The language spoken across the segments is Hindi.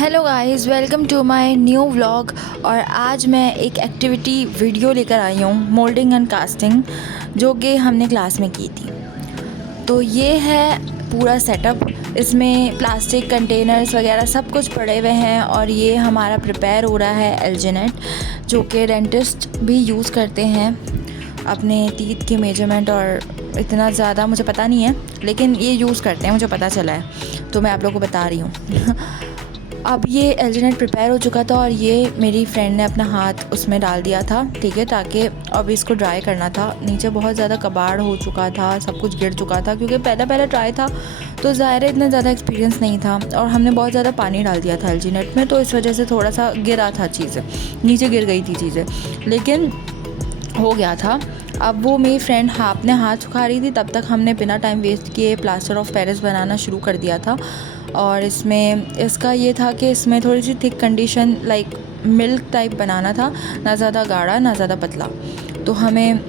Hello guys, welcome to my new vlog. और आज मैं एक एक्टिविटी वीडियो लेकर आई हूँ, मोल्डिंग एंड कास्टिंग, जो कि हमने क्लास में की थी। तो ये है पूरा सेटअप। इसमें प्लास्टिक कंटेनर्स वगैरह सब कुछ पड़े हुए हैं और ये हमारा प्रिपेयर हो रहा है एल्जिनेट, जो कि डेंटिस्ट भी यूज़ करते हैं अपने टीथ के मेजरमेंट। और इतना ज़्यादा मुझे पता नहीं है, लेकिन ये यूज़ करते हैं, मुझे पता चला है, तो मैं आप लोगों को बता रही हूँ। अब ये एल्जिनेट प्रिपेयर हो चुका था और ये मेरी फ्रेंड ने अपना हाथ उसमें डाल दिया था, ठीक है, ताकि अब इसको ड्राई करना था। नीचे बहुत ज़्यादा कबाड़ हो चुका था, सब कुछ गिर चुका था, क्योंकि पहला ट्राई था, तो ज़ाहिर है इतना ज़्यादा एक्सपीरियंस नहीं था और हमने बहुत ज़्यादा पानी डाल दिया था एल्जिनेट में, तो इस वजह से थोड़ा सा गिरा था चीज़ें, नीचे गिर गई थी चीज़ें, लेकिन हो गया था। अब वो मेरी फ्रेंड अपने हाथ सुखा रही थी, तब तक हमने बिना टाइम वेस्ट किए प्लास्टर ऑफ पेरिस बनाना शुरू कर दिया था। और इसमें इसका ये था कि इसमें थोड़ी सी thick condition, like milk type बनाना था, ना ज़्यादा गाढ़ा ना ज़्यादा पतला। तो हमें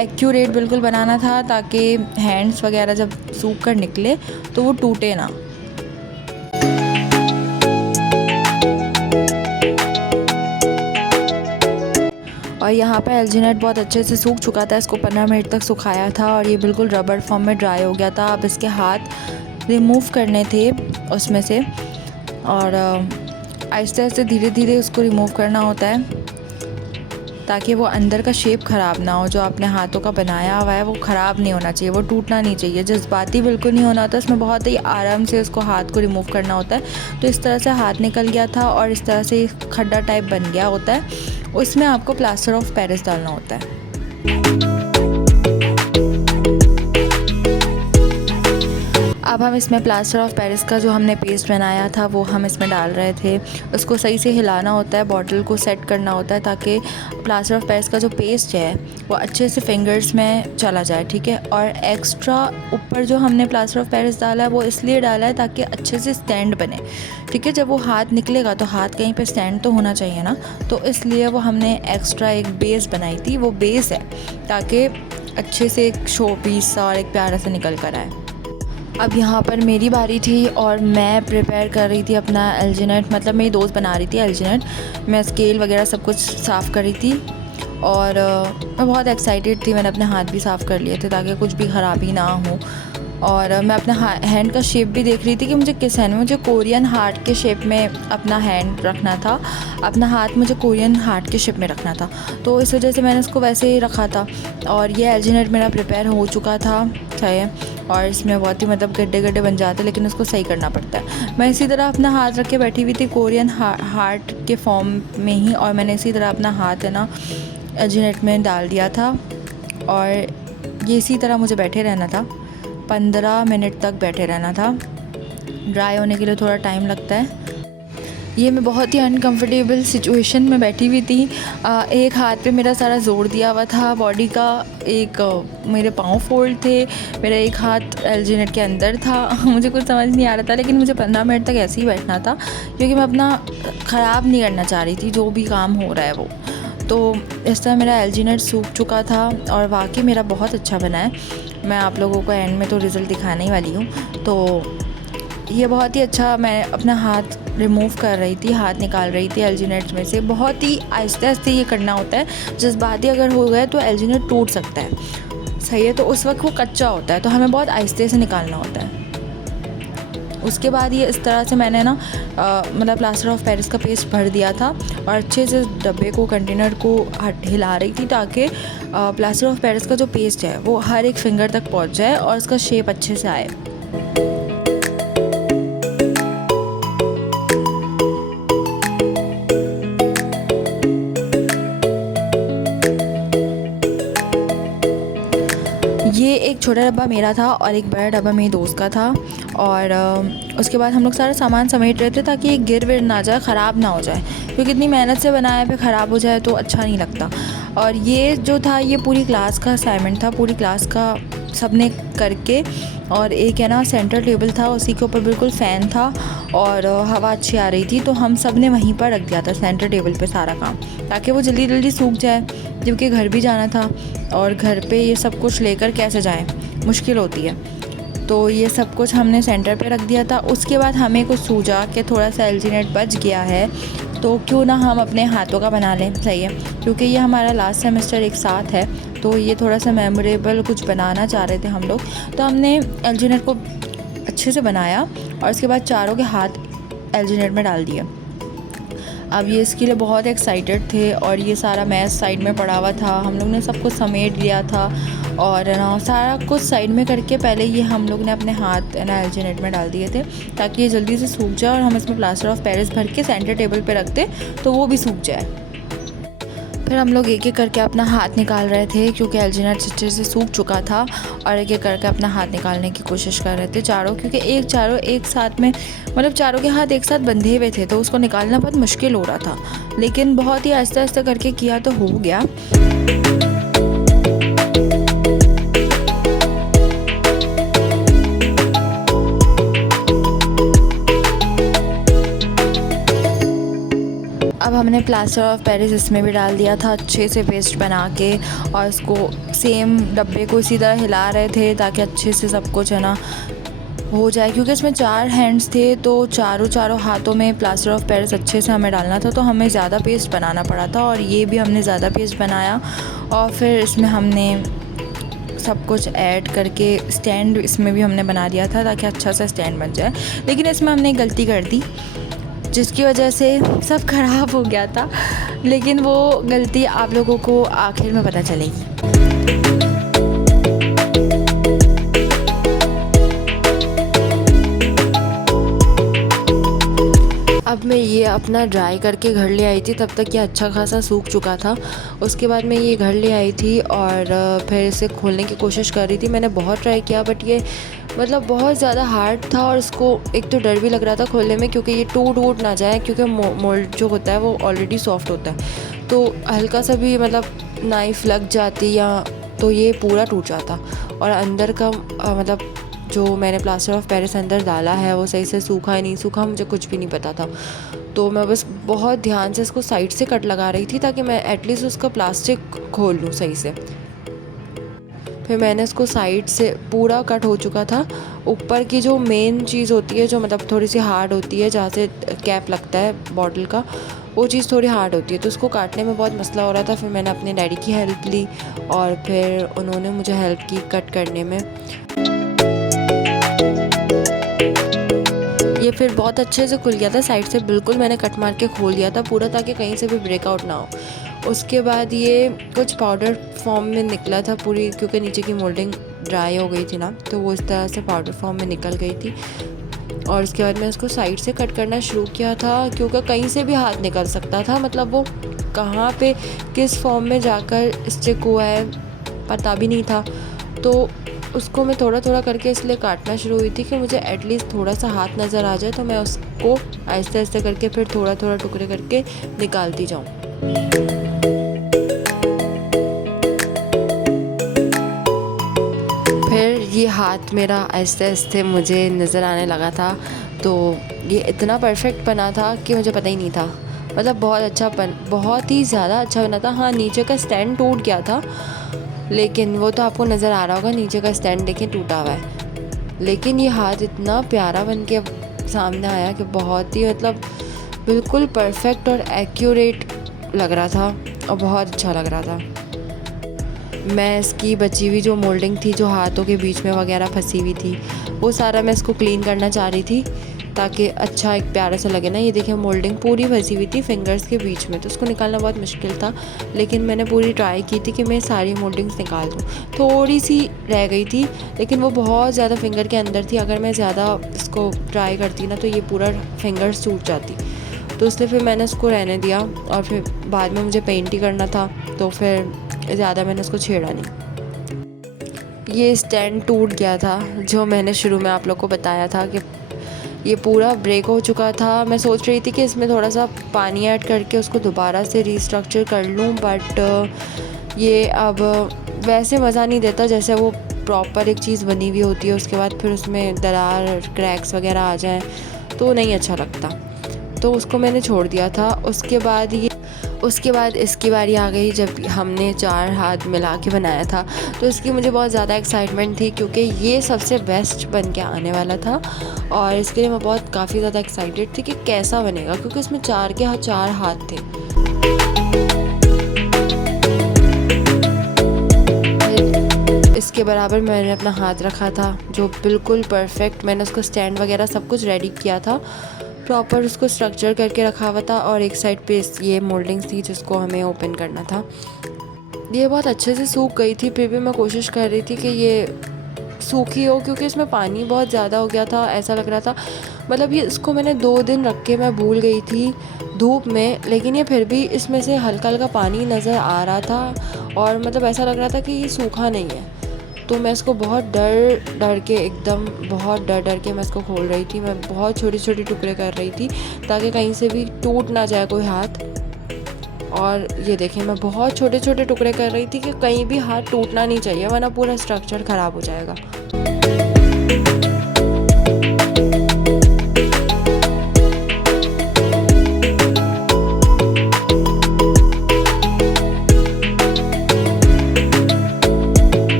एक्यूरेट बिल्कुल बनाना था, ताकि हैंड्स वगैरह जब सूख कर निकले तो वो टूटे ना। और यहाँ पर एल्जिनेट बहुत अच्छे से सूख चुका था, इसको 15 मिनट तक सुखाया था और ये बिल्कुल रबर फॉर्म में ड्राई हो गया था। अब इसके हाथ रिमूव करने थे उसमें से, और आहिस्ते आहिस्ते धीरे धीरे उसको रिमूव करना होता है, ताकि वो अंदर का शेप ख़राब ना हो। जो आपने हाथों का बनाया हुआ है वो ख़राब नहीं होना चाहिए, वो टूटना नहीं चाहिए, जज्बाती बिल्कुल नहीं होना होता। इसमें बहुत ही आराम से उसको हाथ को रिमूव करना होता है। तो इस तरह से हाथ निकल गया था और इस तरह से खड्डा टाइप बन गया होता है। उसमें आपको प्लास्टर ऑफ पेरिस डालना होता है। अब हम इसमें प्लास्टर ऑफ पेरिस का जो हमने पेस्ट बनाया था वो हम इसमें डाल रहे थे। उसको सही से हिलाना होता है, बॉटल को सेट करना होता है, ताकि प्लास्टर ऑफ पेरिस का जो पेस्ट है वो अच्छे से फिंगर्स में चला जाए, ठीक है। और एक्स्ट्रा ऊपर जो हमने प्लास्टर ऑफ पेरिस डाला है वो इसलिए डाला है ताकि अच्छे से स्टैंड बने, ठीक है। जब वो हाथ निकलेगा तो हाथ कहीं पे स्टैंड तो होना चाहिए ना, तो इसलिए वो हमने एक्स्ट्रा एक बेस बनाई थी। वो बेस है ताकि अच्छे से एक शो पीस सा और एक प्यारा सा निकल कर आए। अब यहाँ पर मेरी बारी थी और मैं प्रिपेयर कर रही थी अपना एल्जिनेट, मतलब मेरी दोस्त बना रही थी एल्जिनेट। मैं स्केल वगैरह सब कुछ साफ़ कर रही थी और मैं बहुत एक्साइटेड थी। मैंने अपने हाथ भी साफ़ कर लिए थे ताकि कुछ भी ख़राबी ना हो। और मैं अपना हैंड का शेप भी देख रही थी कि मुझे किस हैंड में, मुझे कोरियन हार्ट के शेप में अपना हैंड रखना था, अपना हाथ मुझे कोरियन हार्ट के शेप में रखना था, तो इस वजह से मैंने उसको वैसे ही रखा था। और ये एल्जिनेट मेरा प्रिपेयर हो चुका था सही। और इसमें बहुत ही मतलब गड्ढे गड्ढे बन जाते हैं, लेकिन उसको सही करना पड़ता है। मैं इसी तरह अपना हाथ रख के बैठी हुई थी कोरियन हार्ट के फॉर्म में ही, और मैंने इसी तरह अपना हाथ है ना एल्जिनेट में डाल दिया था। और ये इसी तरह मुझे बैठे रहना था, 15 मिनट तक बैठे रहना था। ड्राई होने के लिए थोड़ा टाइम लगता है। ये मैं बहुत ही अनकंफर्टेबल सिचुएशन में बैठी हुई थी। एक हाथ पे मेरा सारा जोर दिया हुआ था बॉडी का, एक मेरे पाँव फोल्ड थे, मेरा एक हाथ एल्जिनेट के अंदर था। मुझे कुछ समझ नहीं आ रहा था, लेकिन मुझे 15 मिनट तक ऐसे ही बैठना था, क्योंकि मैं अपना ख़राब नहीं करना चाह रही थी जो भी काम हो रहा है वो। तो इस तरह मेरा एल्जिनेट सूख चुका था और वाकई मेरा बहुत अच्छा बना है। मैं आप लोगों को एंड में तो रिज़ल्ट दिखाने ही वाली हूँ। तो ये बहुत ही अच्छा, मैं अपना हाथ रिमूव कर रही थी, हाथ निकाल रही थी एल्जिनेट में से। बहुत ही आहिस्ते आहिस्ते ये करना होता है, जज्बाती अगर हो गए तो एल्जिनेट टूट सकता है, सही है। तो उस वक्त वो कच्चा होता है, तो हमें बहुत आहिस्ते से निकालना होता है। उसके बाद ये इस तरह से मैंने ना मतलब प्लास्टर ऑफ पेरिस का पेस्ट भर दिया था और अच्छे से डब्बे को, कंटेनर को हिला रही थी, ताकि प्लास्टर ऑफ पेरिस का जो पेस्ट है वो हर एक फिंगर तक पहुंच जाए और उसका शेप अच्छे से आए। ये एक छोटा डब्बा मेरा था और एक बड़ा डब्बा मेरी दोस्त का था। और उसके बाद हम लोग सारा सामान समेट रहे थे ताकि ये गिर विर ना जाए, ख़राब ना हो जाए, क्योंकि इतनी मेहनत से बनाया फिर ख़राब हो जाए तो अच्छा नहीं लगता। और ये जो था ये पूरी क्लास का असाइनमेंट था, पूरी क्लास का सब ने करके। और एक है ना सेंटर टेबल था, उसी के ऊपर बिल्कुल फ़ैन था और हवा अच्छी आ रही थी, तो हम सब ने वहीं पर रख दिया था सेंटर टेबल पे सारा काम, ताकि वो जल्दी जल्दी सूख जाए, क्योंकि घर भी जाना था और घर पे ये सब कुछ लेकर कैसे जाएं, मुश्किल होती है। तो ये सब कुछ हमने सेंटर पे रख दिया था। उसके बाद हमें कुछ सूझा कि थोड़ा सा एलजीनेट बच गया है, तो क्यों ना हम अपने हाथों का बना लें। सही है, क्योंकि ये हमारा लास्ट सेमेस्टर एक साथ है, तो ये थोड़ा सा मेमोरेबल कुछ बनाना चाह रहे थे हम लोग। तो हमने एलजीनेट को अच्छे से बनाया और उसके बाद चारों के हाथ एलजीनेट में डाल दिए। अब ये इसके लिए बहुत एक्साइटेड थे और ये सारा मैथ साइड में पड़ा हुआ था, हम लोग ने सब कुछ समेट लिया था और ना सारा कुछ साइड में करके पहले ये हम लोग ने अपने हाथ ना एलजीनेट में डाल दिए थे ताकि ये जल्दी से सूख जाए और हम इसमें प्लास्टर ऑफ पेरिस भर के सेंटर टेबल पे रख दें तो वो भी सूख जाए। फिर हम लोग एक एक करके अपना हाथ निकाल रहे थे क्योंकि एलजीनेट अच्छे से सूख चुका था और एक एक करके अपना हाथ निकालने की कोशिश कर रहे थे चारों, क्योंकि चारों एक साथ में मतलब चारों के हाथ एक साथ बंधे हुए थे तो उसको निकालना बहुत मुश्किल हो रहा था, लेकिन बहुत ही आहिस्ता आहिस्ता करके किया तो हो गया। अब हमने प्लास्टर ऑफ पेरिस इसमें भी डाल दिया था अच्छे से पेस्ट बना के और इसको सेम डब्बे को इसी तरह हिला रहे थे ताकि अच्छे से सब कुछ है ना हो जाए, क्योंकि इसमें 4 हैंड्स थे तो चारों हाथों में प्लास्टर ऑफ पेरिस अच्छे से हमें डालना था, तो हमें ज़्यादा पेस्ट बनाना पड़ा था और ये भी हमने ज़्यादा पेस्ट बनाया। और फिर इसमें हमने सब कुछ ऐड करके स्टैंड इसमें भी हमने बना दिया था ताकि अच्छा सा स्टैंड बन जाए, लेकिन इसमें हमने गलती कर दी जिसकी वजह से सब ख़राब हो गया था, लेकिन वो गलती आप लोगों को आखिर में पता चलेगी। अब मैं ये अपना ड्राई करके घर ले आई थी, तब तक ये अच्छा खासा सूख चुका था। उसके बाद मैं ये घर ले आई थी और फिर इसे खोलने की कोशिश कर रही थी। मैंने बहुत ट्राई किया बट ये मतलब बहुत ज़्यादा हार्ड था और इसको एक तो डर भी लग रहा था खोलने में क्योंकि ये टूट ना जाए, क्योंकि मोल्ड जो होता है वो ऑलरेडी सॉफ्ट होता है, तो हल्का सा भी मतलब नाइफ़ लग जाती या तो ये पूरा टूट जाता। और अंदर का मतलब जो मैंने प्लास्टर ऑफ पेरिस अंदर डाला है वो सही से सूखा ही नहीं सूखा, मुझे कुछ भी नहीं पता था। तो मैं बस बहुत ध्यान से इसको साइड से कट लगा रही थी ताकि मैं एटलीस्ट उसका प्लास्टिक खोल लूँ सही से। फिर मैंने इसको साइड से पूरा कट हो चुका था। ऊपर की जो मेन चीज़ होती है जो मतलब थोड़ी सी हार्ड होती है, जहाँ से कैप लगता है बॉटल का, वो चीज़ थोड़ी हार्ड होती है, तो उसको काटने में बहुत मसला हो रहा था। फिर मैंने अपने डैडी की हेल्प ली और फिर उन्होंने मुझे हेल्प की कट करने में। ये फिर बहुत अच्छे से खुल गया था साइड से, बिल्कुल मैंने कट मार के खोल दिया था पूरा ताकि कहीं से भी ब्रेकआउट ना हो। उसके बाद ये कुछ पाउडर फॉर्म में निकला था पूरी, क्योंकि नीचे की मोल्डिंग ड्राई हो गई थी ना, तो वो इस तरह से पाउडर फॉर्म में निकल गई थी। और उसके बाद मैं इसको साइड से कट करना शुरू किया था क्योंकि कहीं से भी हाथ निकल सकता था, मतलब वो कहाँ पे किस फॉर्म में जाकर स्टिक हुआ है पता भी नहीं था। तो उसको मैं थोड़ा थोड़ा करके इसलिए काटना शुरू हुई थी कि मुझे एटलीस्ट थोड़ा सा हाथ नज़र आ जाए, तो मैं उसको आहिस्ते आहिस्ते करके फिर थोड़ा थोड़ा टुकड़े करके निकालती जाऊँ। फिर ये हाथ मेरा आहिस्ते आहिस्ते मुझे नज़र आने लगा था, तो ये इतना परफेक्ट बना था कि मुझे पता ही नहीं था, मतलब बहुत ही ज़्यादा अच्छा बना था। हाँ, नीचे का स्टैंड टूट गया था, लेकिन वो तो आपको नज़र आ रहा होगा, नीचे का स्टैंड देखें टूटा हुआ है, लेकिन ये हाथ इतना प्यारा बन के सामने आया कि बहुत ही मतलब बिल्कुल परफेक्ट और एक्यूरेट लग रहा था और बहुत अच्छा लग रहा था। मैं इसकी बची हुई जो मोल्डिंग थी, जो हाथों के बीच में वगैरह फंसी हुई थी, वो सारा मैं इसको क्लीन करना चाह रही थी ताकि अच्छा एक प्यारा सा लगे ना। ये देखिए मोल्डिंग पूरी फंसी हुई थी फिंगर्स के बीच में, तो उसको निकालना बहुत मुश्किल था, लेकिन मैंने पूरी ट्राई की थी कि मैं सारी मोल्डिंग्स निकाल दूँ। थोड़ी सी रह गई थी, लेकिन वो बहुत ज़्यादा फिंगर के अंदर थी, अगर मैं ज़्यादा इसको ट्राई करती ना तो ये पूरा फिंगर्स टूट जाती, तो इसलिए फिर मैंने उसको रहने दिया। और फिर बाद में मुझे पेंट ही करना था, तो फिर ज़्यादा मैंने उसको छेड़ा नहीं। ये स्टैंड टूट गया था जो मैंने शुरू में आप लोग को बताया था कि ये पूरा ब्रेक हो चुका था। मैं सोच रही थी कि इसमें थोड़ा सा पानी ऐड करके उसको दोबारा से रीस्ट्रक्चर कर लूँ, बट ये अब वैसे मज़ा नहीं देता जैसे वो प्रॉपर एक चीज़ बनी हुई होती है, उसके बाद फिर उसमें दरार क्रैक्स वगैरह आ जाएं तो नहीं अच्छा लगता, तो उसको मैंने छोड़ दिया था। उसके बाद ये उसके बाद इसकी बारी आ गई जब हमने 4 हाथ मिला के बनाया था, तो इसकी मुझे बहुत ज़्यादा एक्साइटमेंट थी क्योंकि ये सबसे बेस्ट बन के आने वाला था और इसके लिए मैं काफ़ी ज़्यादा एक्साइटेड थी कि कैसा बनेगा, क्योंकि इसमें 4 के 4 हाथ थे। इसके बराबर मैंने अपना हाथ रखा था जो बिल्कुल परफेक्ट, मैंने उसको स्टैंड वगैरह सब कुछ रेडी किया था, प्रॉपर उसको स्ट्रक्चर करके रखा हुआ था। और एक साइड पे ये मोल्डिंग थी जिसको हमें ओपन करना था। ये बहुत अच्छे से सूख गई थी, फिर भी मैं कोशिश कर रही थी कि ये सूखी हो, क्योंकि इसमें पानी बहुत ज़्यादा हो गया था। ऐसा लग रहा था मतलब ये इसको मैंने 2 दिन रख के मैं भूल गई थी धूप में, लेकिन ये फिर भी इसमें से हल्का हल्का पानी नज़र आ रहा था और मतलब ऐसा लग रहा था कि ये सूखा नहीं है। तो मैं इसको बहुत डर के एकदम बहुत डर के मैं इसको खोल रही थी। मैं बहुत छोटे छोटे टुकड़े कर रही थी ताकि कहीं से भी टूट ना जाए कोई हाथ। और ये देखें मैं बहुत छोटे छोटे टुकड़े कर रही थी कि कहीं भी हाथ टूटना नहीं चाहिए, वरना पूरा स्ट्रक्चर ख़राब हो जाएगा।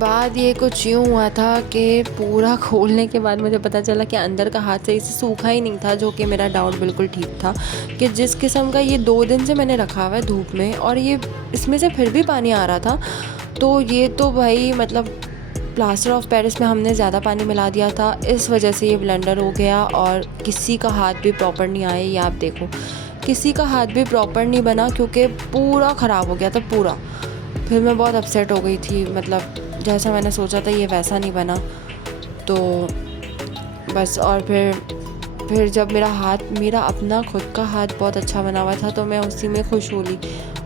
बाद ये कुछ यूँ हुआ था कि पूरा खोलने के बाद मुझे पता चला कि अंदर का हाथ सही से सूखा ही नहीं था, जो कि मेरा डाउट बिल्कुल ठीक था कि जिस किस्म का ये 2 दिन से मैंने रखा हुआ है धूप में और ये इसमें से फिर भी पानी आ रहा था। तो ये तो भाई मतलब प्लास्टर ऑफ पेरिस में हमने ज़्यादा पानी मिला दिया था, इस वजह से ये ब्लेंडर हो गया और किसी का हाथ भी प्रॉपर नहीं आया। ये आप देखो किसी का हाथ भी प्रॉपर नहीं बना क्योंकि पूरा ख़राब हो गया था पूरा। फिर मैं बहुत अपसेट हो गई थी, मतलब जैसा मैंने सोचा था ये वैसा नहीं बना। तो बस और फिर जब मेरा अपना खुद का हाथ बहुत अच्छा बना हुआ था तो मैं उसी में खुश हो ली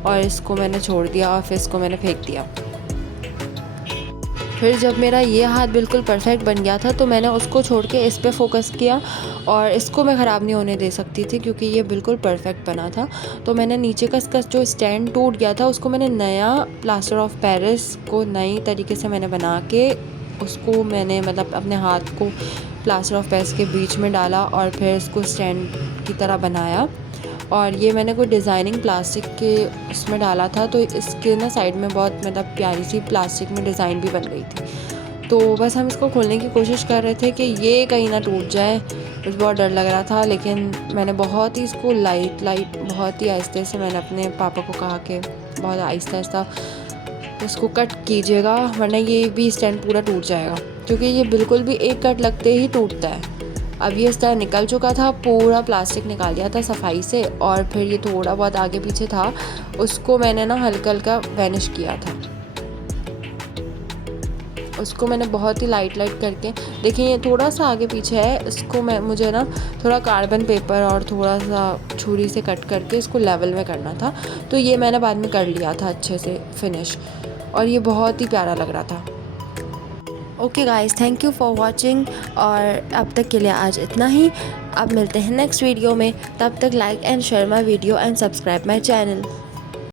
और इसको मैंने छोड़ दिया और फिर इसको मैंने फेंक दिया। फिर जब मेरा ये हाथ बिल्कुल परफेक्ट बन गया था तो मैंने उसको छोड़ के इस पे फोकस किया और इसको मैं ख़राब नहीं होने दे सकती थी क्योंकि ये बिल्कुल परफेक्ट बना था। तो मैंने नीचे का इसका जो स्टैंड टूट गया था उसको मैंने नया प्लास्टर ऑफ पेरिस को नई तरीके से मैंने बना के उसको मैंने मतलब अपने हाथ को प्लास्टर ऑफ पेरिस के बीच में डाला और फिर इसको स्टैंड की तरह बनाया। और ये मैंने कोई डिज़ाइनिंग प्लास्टिक के उसमें डाला था तो इसके ना साइड में बहुत मतलब प्यारी सी प्लास्टिक में डिज़ाइन भी बन गई थी। तो बस हम इसको खोलने की कोशिश कर रहे थे कि ये कहीं ना टूट जाए, मुझे बहुत डर लग रहा था। लेकिन मैंने बहुत ही इसको लाइट बहुत ही आहिस्ते से मैंने अपने पापा को कहा कि बहुत आहिस्ता उसको कट कीजिएगा वरना ये भी स्टैंड पूरा टूट जाएगा, क्योंकि ये बिल्कुल भी एक कट लगते ही टूटता है। अब ये इस तरह निकल चुका था, पूरा प्लास्टिक निकाल दिया था सफाई से और फिर ये थोड़ा बहुत आगे पीछे था उसको मैंने ना हल्का हल्का वैनिश किया था। उसको मैंने बहुत ही लाइट करके, देखिए ये थोड़ा सा आगे पीछे है, इसको मुझे ना थोड़ा कार्बन पेपर और थोड़ा सा छुरी से कट करके इसको लेवल में करना था। तो ये मैंने बाद में कर लिया था अच्छे से फिनिश और ये बहुत ही प्यारा लग रहा था। Okay guys, thank you for watching और अब तक के लिए आज इतना ही। अब मिलते हैं नेक्स्ट वीडियो में, तब तक like and share my video and subscribe my channel.